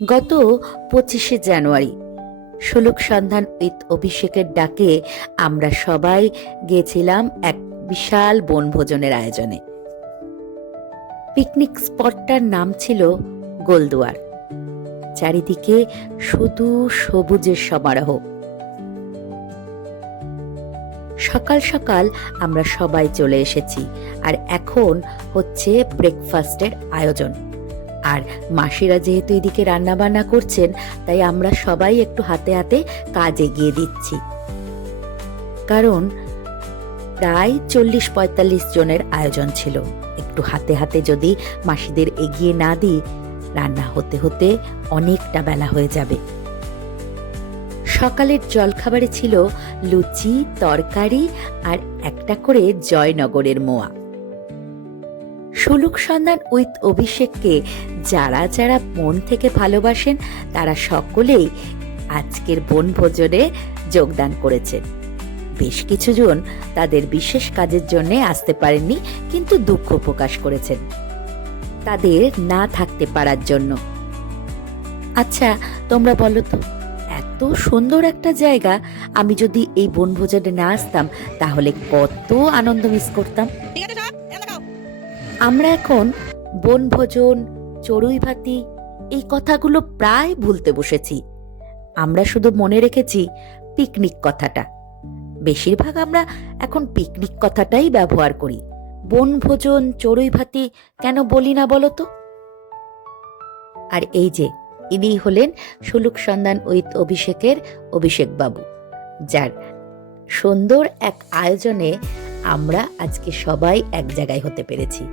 গত 25শে জানুয়ারি শোলক সন্ধান উইথ অভিষেকের ডাকে আমরা সবাই গিয়েছিলাম এক বিশাল বনভোজনের আয়োজনে। পিকনিক স্পটটার নাম ছিল গোলদুয়ার। চারিদিকে শুধু সবুজের সমারোহ। সকাল সকাল আমরা সবাই চলে এসেছি, আর এখন হচ্ছে ব্রেকফাস্টের আয়োজন। আর মাসিরা যেহেতু এদিকে রান্না বান্না করছেন, তাই আমরা সবাই একটু হাতে হাতে কাজ এগিয়ে দিচ্ছি। কারণ প্রায় 40-45 জনের আয়োজন ছিল। একটু হাতে হাতে যদি মাসিদের এগিয়ে না দিই, রান্না হতে হতে অনেকটা বেলা হয়ে যাবে। সকালের জলখাবারে ছিল লুচি, তরকারি আর একটা করে জয়নগরের মোয়া। শোলক সন্ধান উইথ অভিষেককে যারা যারা মন থেকে ভালোবাসেন, তারা সকলেই আজকের বনভোজনে যোগদান করেছেন। বেশ কিছুজন তাদের বিশেষ কাজের জন্য আসতে পারেননি, কিন্তু দুঃখ প্রকাশ করেছেন তাদের না থাকতে পারার জন্য। আচ্ছা, তোমরা বলো তো, এত সুন্দর একটা জায়গা, আমি যদি এই বনভোজনে না আসতাম তাহলে কত আনন্দ মিস করতাম। আমরা এখন বনভোজন, চড়ুই ভাতি এই কথাগুলো প্রায় ভুলতে বসেছি। আমরা শুধু মনে রেখেছি পিকনিক কথাটা। বেশিরভাগ আমরা এখন পিকনিক কথাটাই ব্যবহার করি। বনভোজন, চড়ুই ভাতি কেন বলি না বলো তো? আর এই যে ইনি হলেন শোলক সন্ধান উইথ অভিষেকের অভিষেক বাবু, যার সুন্দর এক আয়োজনে আমরা আজকে সবাই এক জায়গায় হতে পেরেছি।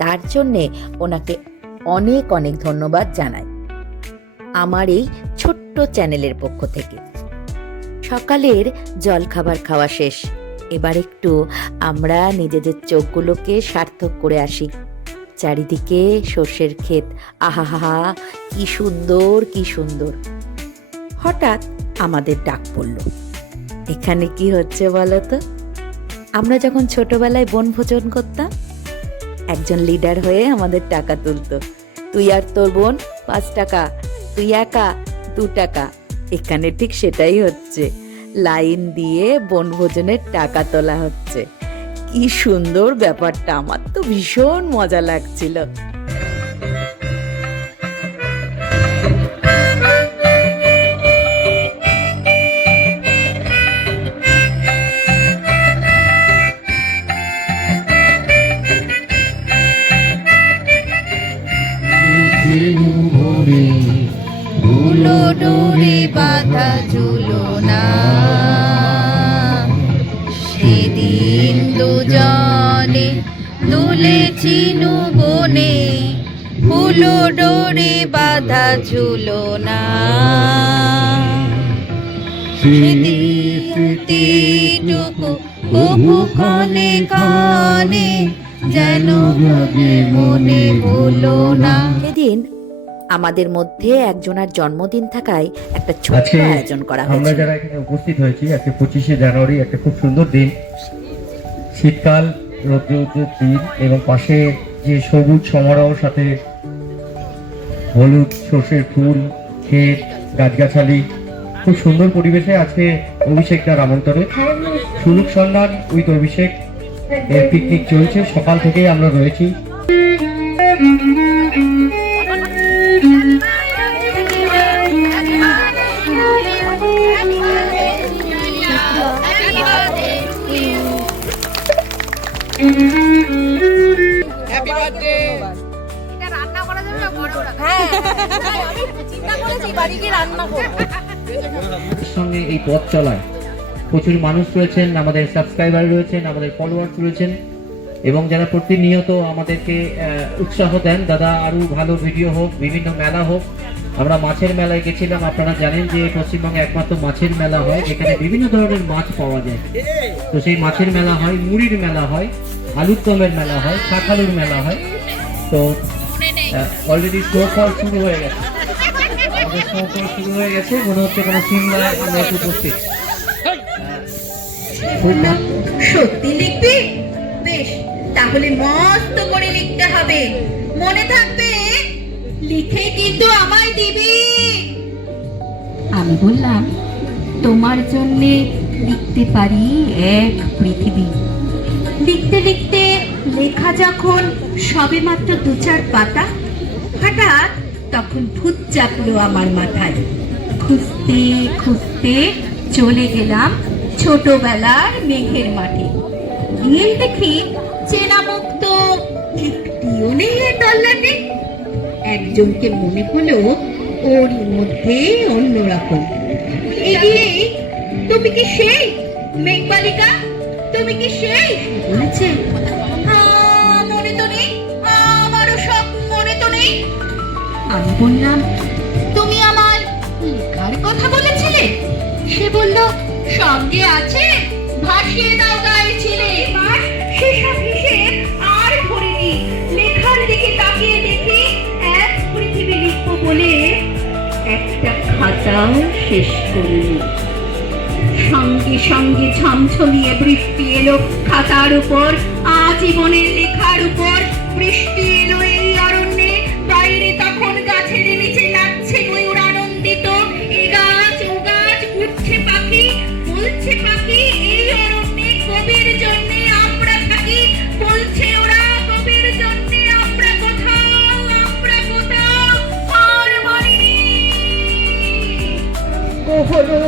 তার জন্যে ওনাকে অনেক অনেক ধন্যবাদ জানাই আমার এই ছোট্ট চ্যানেলের পক্ষ থেকে। সকালের জলখাবার খাওয়া শেষ, এবার একটু আমরা নিজেদের চোখগুলোকে সার্থক করে আসি। চারিদিকে সর্ষের ক্ষেত, আহা, কি সুন্দর কি সুন্দর। হঠাৎ আমাদের ডাক পড়ল, এখানে কি হচ্ছে বলো তো? আমরা যখন ছোটবেলায় বনভোজন করতাম, একজন লিডার হয়ে আমাদের টাকা তুলতো। তুই আর তোর বোন 5 টাকা, তুই একা 2 টাকা। এখানে ঠিক সেটাই হচ্ছে, লাইন দিয়ে বনভোজনের টাকা তোলা হচ্ছে। কি সুন্দর ব্যাপারটা, আমার তো ভীষণ মজা লাগছিল। ধুলো ডোরে বাঁধা ঝুলো না, সেদিন দুজনে দুলেছি বনে, ফুলো ডোরে বাঁধা ঝুলো না। স্মৃতিটুকু কবু ক্ষণে ক্ষণে যেন ভাবে মনে ভুলো না। সেদিন আমাদের মধ্যে একজনের জন্মদিন থাকায় একটা ছোট্ট আয়োজন করা হয়েছে। আমরা যারা এখানে উপস্থিত হয়েছি, আজকে 25শে জানুয়ারি, একটা খুব সুন্দর দিন, শীতকাল, রৌদ্র দিন, এবং পাশে যে সবুজ সমারোহর সাথে হলুদ সর্ষের ফুল, ক্ষেত, গাছগাছালি, খুব সুন্দর পরিবেশে আজকে অভিষেকদার আমন্ত্রণে শোলক সন্ধান উইথ অভিষেক এর পিকনিক চলছে। সকাল থেকেই আমরা রয়েছি। সঙ্গে এই পথ চলায় প্রচুর মানুষ রয়েছেন, আমাদের সাবস্ক্রাইবার রয়েছেন, আমাদের ফলোয়ার্স রয়েছেন, এবং যারা প্রতিনিয়ত আমাদেরকে উৎসাহ দেন, দাদা আরো ভালো ভিডিও হোক, বিভিন্ন মেলা হোক। আমরা মাছের মেলায় গেছিলাম, আপনারা জানেন যে পশ্চিমবঙ্গে একমাত্র মাছের মেলা হয় যেখানে বিভিন্ন ধরনের মাছ পাওয়া যায়। তো সেই মাছের মেলা হয়, মুড়ির মেলা হয়, আলুর দমের মেলা হয়, শাকালুর মেলা হয়। তো অলরেডি স্নোফল শুরু হয়ে গেছে, আমাদের স্নোফল শুরু হয়ে গেছে, মনে হচ্ছে কোনো সিমলায় আমরা উপস্থিত। সত্যি লিখবি? বেশ, তাহলে মস্ত করে লিখতে হবে, মনে থাকবে। লিখে কিন্তু আমায় দিবি। আমি বললাম, তোমার জন্যে লিখতে পারি এক পৃথিবী। লিখতে লিখতে লেখা যখন সবেমাত্র 2-4 পাতা, হঠাৎ তখন ভূত চাপলো আমার মাথায়। খুঁজতে খুঁজতে চলে গেলাম ছোটবেলার মেঘের মাঠে। গিয়ে দেখি চেনা মুখ তো একটিও নেই এ তল্লাটে। একজনকে মনে হলো ওর মধ্যে অন্যরকম। এগিয়ে, তুমি কি সেই মেঘবালিকা? তুমি কি সেই? বলেছে, মনে তো নেই, আমারও সব মনে তো নেই। আমি বললাম, তুমি আমার লেখার কথা বলেছিলে? সে বলল, সঙ্গে আছে, ভাসিয়ে দাও গায়ে ছিলে। এবার সেসব হিসেব আর ধরিনি। লেখার দিকে তাকিয়ে দেখি এক পৃথিবী লিখবো বলে একটা খাতাও শেষ করিনি। সঙ্গে সঙ্গে ঝমঝমিয়ে বৃষ্টি এলো খাতার উপর, আজীবনের লেখার উপর। বৃষ্টি এলো এই অরণ্যে, বাইরে তখন গাছের নিচে নাচছে ময়ূর আনন্দিত। এ গাছ ও গাছ, উঠছে পাখি, বলছে পাখি, এই অরণ্যে কবির জন্যে আমরা থাকি। বলছে ওরা, কবির জন্যে আমরা কোথাও হার মানিনি। হলো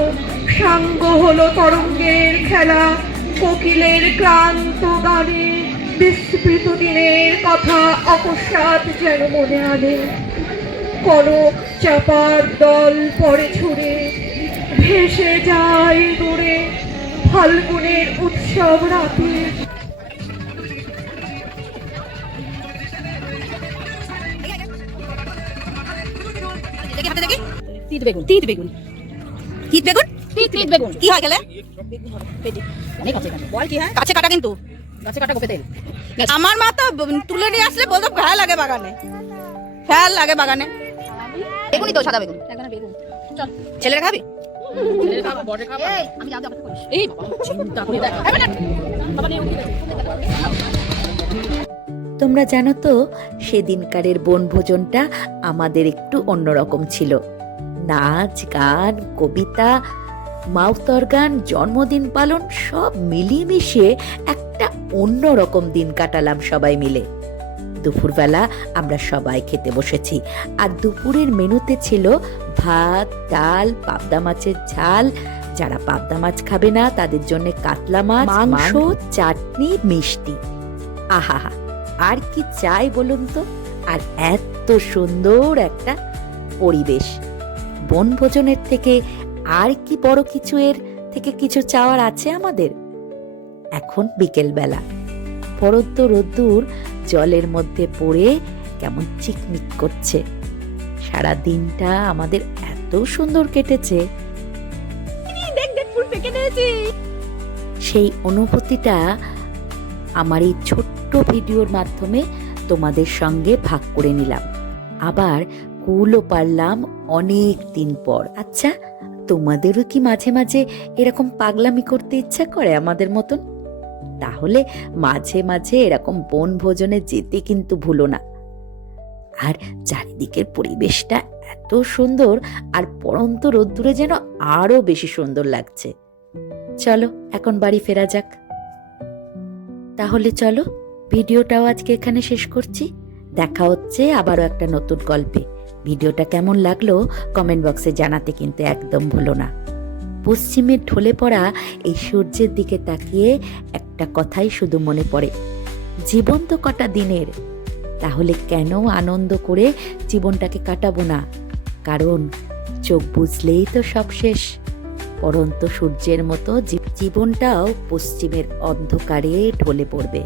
সাঙ্গ হলো তরঙ্গের খেলা, কোকিলের ক্লান্ত গানে বিস্মৃত দিনের কথা অকস্মাৎ যেন মনে আনে। কনক চাপার দল পরে ছুড়ে ভেসে যায় দূরে ফাল্গুনের উৎসব রাতে। তিত বেগুন তিত বেগুন তিত বেগুন তিত তিত বেগুন কি হয় গেলে বল কি হয়? কাছে কাটা, কিন্তু গাছে কাটা গোপে তেল। আমার মা তো তুলে নিয়ে আসলে বলতো ফেল লাগে বাগানে, ফেল লাগে বাগানে। বেগুনই তো, সাদা বেগুন। চল, ছেলেরা খাবি? তোমরা জানো তো, সেদিনকারের বনভোজনটা আমাদের একটু অন্যরকম ছিল। নাচ, গান, কবিতা, মাউথ অর্গান, জন্মদিন পালন সব মিলিয়ে মিশিয়ে একটা অন্যরকম দিন কাটালাম সবাই মিলে। দুপুরবেলা আমরা সবাই খেতে বসেছি, আর দুপুরের মেনুতে ছিল ভাত, ডাল, পাবদা মাছের ঝাল, যারা পাবদা মাছ খাবে না তাদের জন্য কাতলা মাছ, মাংস, চাটনি, মিষ্টি। আহা, আর কি চাই বলুন তো? আর এত সুন্দর একটা পরিবেশ। বনভোজনের থেকে আর কি বড় কিছু, এর থেকে কিছু চাওয়ার আছে আমাদের? এখন বিকেল বেলা, পরন্ত রোদ্দুর জলের মধ্যে পড়ে কেমন চিকমিক করছে। সারা দিনটা আমাদের এত সুন্দর কেটেছে। সেই অনুভূতিটা আমার এই ছোট্ট ভিডিওর মাধ্যমে তোমাদের সঙ্গে ভাগ করে নিলাম। আবার কুলও পারলাম অনেক দিন পর। আচ্ছা, তোমাদেরও কি মাঝে মাঝে এরকম পাগলামি করতে ইচ্ছা করে আমাদের মতন? তাহলে মাঝে মাঝে এরকম বনভোজনে যেতে কিন্তু ভুলো না। আর চারিদিকের পরিবেশটা এত সুন্দর, আর পড়ন্ত রোদ্দুরে যেন আরো বেশি সুন্দর লাগছে। চলো এখন বাড়ি ফেরা যাক। তাহলে চলো, ভিডিওটাও আজকে এখানে শেষ করছি। দেখা হচ্ছে আবারও একটা নতুন গল্পে। ভিডিওটা কেমন লাগলো কমেন্ট বক্সে জানাতে কিন্তু একদম ভুলো না। পশ্চিমের ঢলে পড়া এই সূর্যের দিকে তাকিয়ে একটা কথাই শুধু মনে পড়ে, জীবন তো কটা দিনের, তাহলে কেন আনন্দ করে জীবনটাকে কাটাবো না? কারণ চোখ বুঝলেই তো সব শেষ। পরন্ত সূর্যের মতো জীবনটাও পশ্চিমের অন্ধকারে ঢলে পড়বে।